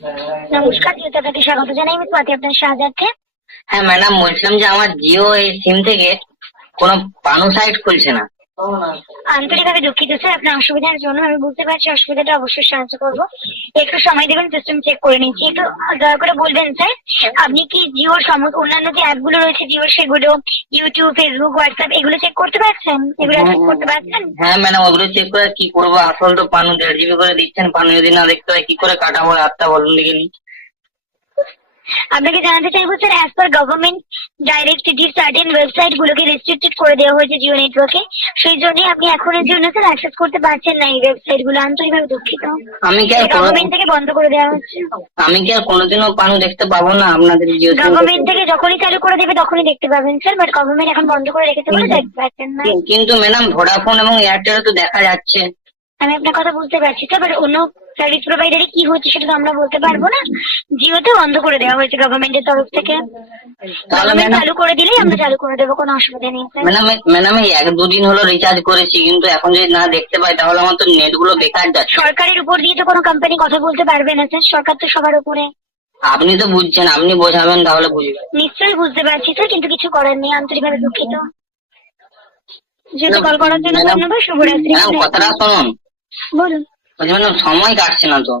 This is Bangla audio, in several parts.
নমস্কার, আপনাকে স্বাগত জানাই। আমি স্বাতি, আপনার সাহায্যার্থে। হ্যাঁ ম্যাডাম, বলছিলাম যে আমার জিও এই সিম থেকে কোনো পানু সাইট খুলছে না। আন্তরিকভাবে দুঃখিত স্যার আপনার অসুবিধার জন্য। আমি বুঝতে পারছি অসুবিধাটা, অবশ্যই সাহায্য করবো। একটু সময় দেবেন, সিস্টেম চেক করে নিচ্ছি। একটু দয়া করে বলবেন স্যার, আপনি কি জিওর সমস্ত অন্যান্য যে অ্যাপগুলো রয়েছে জিওর, সেগুলো ইউটিউব, ফেসবুক, হোয়াটসঅ্যাপ এগুলো চেক করতে পারছেন? এগুলো চেক করতে পারছেন? হ্যাঁ ম্যাডাম, ওগুলো চেক করে কি করবো? আসল তো পানু 1.5 GB করে দিচ্ছেন, পানু যদি না দেখতে হয় কি করে কাটাবো রাতটা বলুন দেখিনি। আপনাকে জানাতে চাইবো sir, as per government directive certain website গুলোকে রেস্ট্রিক্টেড করে দেওয়া হয়েছে জিও নেটওয়ার্কে। সেই জন্যই আপনি এখনের জন্য স্যার অ্যাক্সেস করতে পারছেন না এই ওয়েবসাইট গুলো। আন্তরিকভাবে দুঃখিত। আমি কি আর গভর্নমেন্ট থেকে বন্ধ করে দেওয়া হচ্ছে। আমি কি আর কোনোদিনও পানু দেখতে পাবো না আপনাদের জিও সিম? গভর্নমেন্ট থেকে যখনই চালু করে দেবে তখনই দেখতে পাবেন স্যার, বাট গভর্নমেন্ট এখন বন্ধ করে রেখেছে বলে দেখতে পাচ্ছেন না। কিন্তু ম্যাডাম ভোডাফোন এবং এয়ারটেলে তো দেখা যাচ্ছে। আমি আপনার কথা বুঝতে পারছি স্যার, বাট অন্য সার্ভিস প্রোভাইডারে কি হচ্ছে সেটা তো আমরা বলতে পারবো না। জিওতে বন্ধ করে দেওয়া হয়েছে গভর্নমেন্টের তরফ থেকে। গভর্নমেন্ট চালু করে দিলেই আমরা চালু করে দেবো, কোনো অসুবিধা নেই স্যার। ম্যাডাম এই 1-2 দিন হলো রিচার্জ করেছি, কিন্তু এখন যদি না দেখতে পাই তাহলে আমার তো নেট গুলো বেকার যাচ্ছে। সরকারের উপর দিয়ে তো কোনো কোম্পানি কথা বলতে পারবে না স্যার, সরকার তো সবার উপরে। আপনি তো বুঝছেন, আপনি বোঝাবেন তাহলে বুঝবেন। নিশ্চয়ই বুঝতে পারছি স্যার, কিন্তু কিছু করার নেই। আন্তরিকভাবে দুঃখিত। যেহেতু কল করার জন্য ধন্যবাদ। শুভরাত্রি। কথাটা শুনুন। বলুন। ম্যাডাম সময় কাটছে না তো।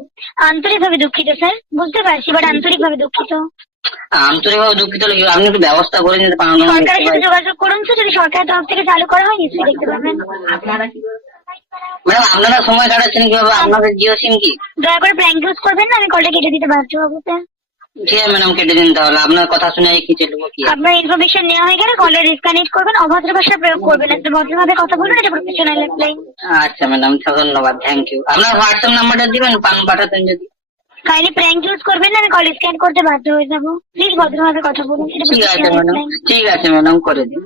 আন্তরিকভাবে দুঃখিত স্যার, বুঝতে পারছি, বাট আন্তরিকভাবে দুঃখিত। আন্তরিকভাবে দুঃখিত হলে আপনি একটু ব্যবস্থা করে নিতে পারেন। সরকারের সাথে যোগাযোগ করুন স্যার, যদি সরকারের তরফ থেকে চালু করা হয় নিশ্চয়ই দেখতে পাবেন। ম্যাডাম আপনারা সময় কাটাচ্ছেন কিভাবে? আপনাদের জিও সিম কি? দয়া করে প্র্যাঙ্ক ইউজ করবেন না, আমি কলটা কেটে দিতে বাধ্য হবো স্যার। ঠিক আছে ম্যাডাম, কেটে দিন তাহলে। আপনার কথা শুনে খিচে দেবো কি? আপনার ইনফরমেশন নেওয়া হয়ে গেলে কলে ডিসকানেক্ট করবেন। অভদ্র ভাষা প্রয়োগ করবেন, একটা ভদ্রভাবে কথা বলবেন, এটা প্রফেশনাল অ্যাপ্লাই। আচ্ছা ম্যাডাম, ধন্যবাদ, থ্যাংক ইউ। আপনার হোয়াটসঅ্যাপ নাম্বারটা দিবেন, পান পাঠাতেন যদি। কাইন্ডলি প্র্যাঙ্ক ইউজ করবেন না, আমি কল স্ক্যান করতে বাধ্য হয়ে যাবো। প্লিজ ভদ্রভাবে কথা বলুন, এটা ঠিক আছে প্রফেশনাল ম্যাডাম, অ্যাপ্লাই। ঠিক আছে ম্যাডাম, করে দিন।